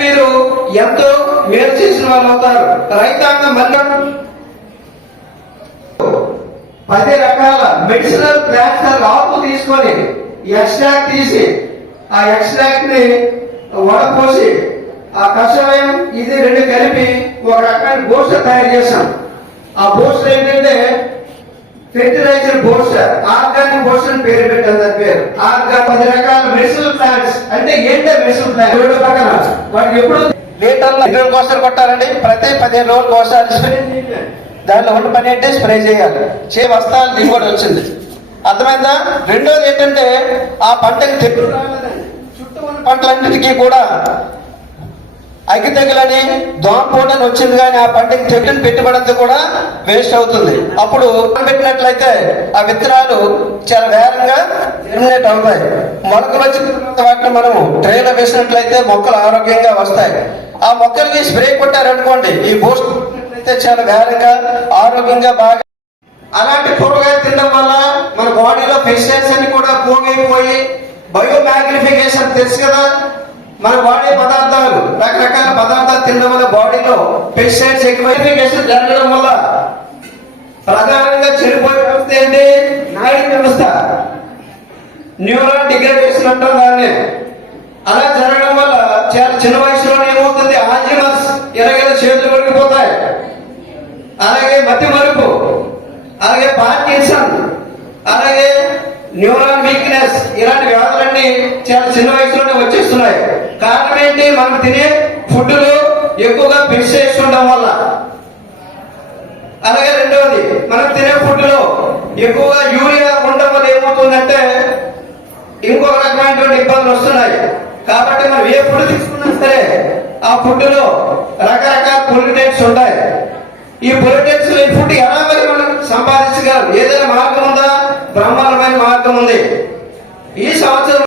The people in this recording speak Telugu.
మీరు ఎంతో మేలు చేసిన వాళ్ళు అవుతారు. రైతాంగం మళ్ళీ 10 రకాల మెడిసినల్ ప్లాంట్స్ ఆకు తీసుకొని ఎక్స్ట్రాక్ట్ తీసి ఆ ఎక్స్ట్రాక్ట్ ని వడపోసి ఆ కషాయం ఇది 2 కలిపి ఒక రకమైన బూస్టర్ తయారు చేశాం. ఆ బూస్టర్ ఏంటంటే ఫెర్టిలైజర్ బూస్టర్, ఆర్గానిక్ బూస్టర్ పేరు పెట్టారు. దాని పేరు 10 రకాల మెడిసినల్ ప్లాంట్స్. అంటే ఏంటో మెడిసినల్ ప్లాంట్ పక్కన వాటికి ఎప్పుడు లీటర్ల కోసాలు కొట్టాలండి. ప్రతి 15 రోజులు కోసాలు దానిలో ఉన్న పని అంటే స్ప్రే చేయాలి. బస్తాలు దిగుబడి వచ్చింది. అర్థమైందా? రెండోది ఏంటంటే ఆ పంటకి తెగులు చుట్టూ ఉన్న పంటలన్నిటికీ కూడా అగ్గి తెగులని దోమపోటని వచ్చింది, కానీ ఆ పంటకి తెగులు పెట్టుబడి కూడా వేస్ట్ అవుతుంది. అప్పుడు పెట్టినట్లయితే ఆ విత్తనాలు చాలా వేగంగా జర్మినేట్ అవుతాయి. మొలకలు వచ్చిన వాటిని మనము ట్రేలో వేసినట్లయితే మొక్కలు ఆరోగ్యంగా వస్తాయి. ఆ మొక్కలకి స్ప్రే కొట్టారనుకోండి, ఈ బూస్ట్ అయితే చాలా వేగంగా ఆరోగ్యంగా బాగా. అలాంటి కూరగాయలు తినడం వల్ల మన బాడీలో పెస్టిసైడ్స్ అన్ని కూడా పోగైపోయి బయో మ్యాగ్నిఫికేషన్ తెలుసు కదా. మన బాడీ పదార్థాలు రకరకాల పదార్థాలు తినడం వల్ల బాడీలో పెస్టిసైడ్స్ ఎక్కువైఫికేషన్ జరగడం వల్ల ప్రధానంగా చెడిపోయే వ్యవస్థ ఏంటి? నాడీ వ్యవస్థ, న్యూరాన్ డిగ్రేడేషన్ అంటాం దాన్ని. అలా జరగడం వల్ల చాలా చిన్న వయసులోనే ఏమవుతుంది? ఆల్జీమర్స్, ఎలాగైనా చేతులు పడిపోతాయి. అలాగే మతి మరుపు, అలాగే పార్కిన్సన్, అలాగే న్యూరాన్ వీక్నెస్, ఇలాంటి వ్యాధులన్నీ చాలా చిన్న వయసులోనే వచ్చేస్తున్నాయి. కారణం ఏంటి? మనం తినే ఫుడ్లో ఎక్కువగా పెస్టిసైడ్స్ ఉండడం వల్ల. అలాగే రెండవది, మనం తినే ఫుడ్లో ఎక్కువగా యూరియా ఉండడం వల్ల ఏమవుతుందంటే ఇంకొక రకమైనటువంటి ఇబ్బందులు వస్తున్నాయి. కాబట్టి మనం ఏ ఫుడ్ తీసుకున్నా సరే ఆ ఫుడ్లో రకరకాల పొల్యూటెంట్స్ ఉంటాయి. ఈ పొల్యూటెంట్స్ ఈ ఫుడ్ ఎలా మరి మనం సంపాదించగలం? ఏదైనా మార్గం ఉందా? బ్రహ్మాండమైన మార్గం ఉంది. ఈ సంవత్సరం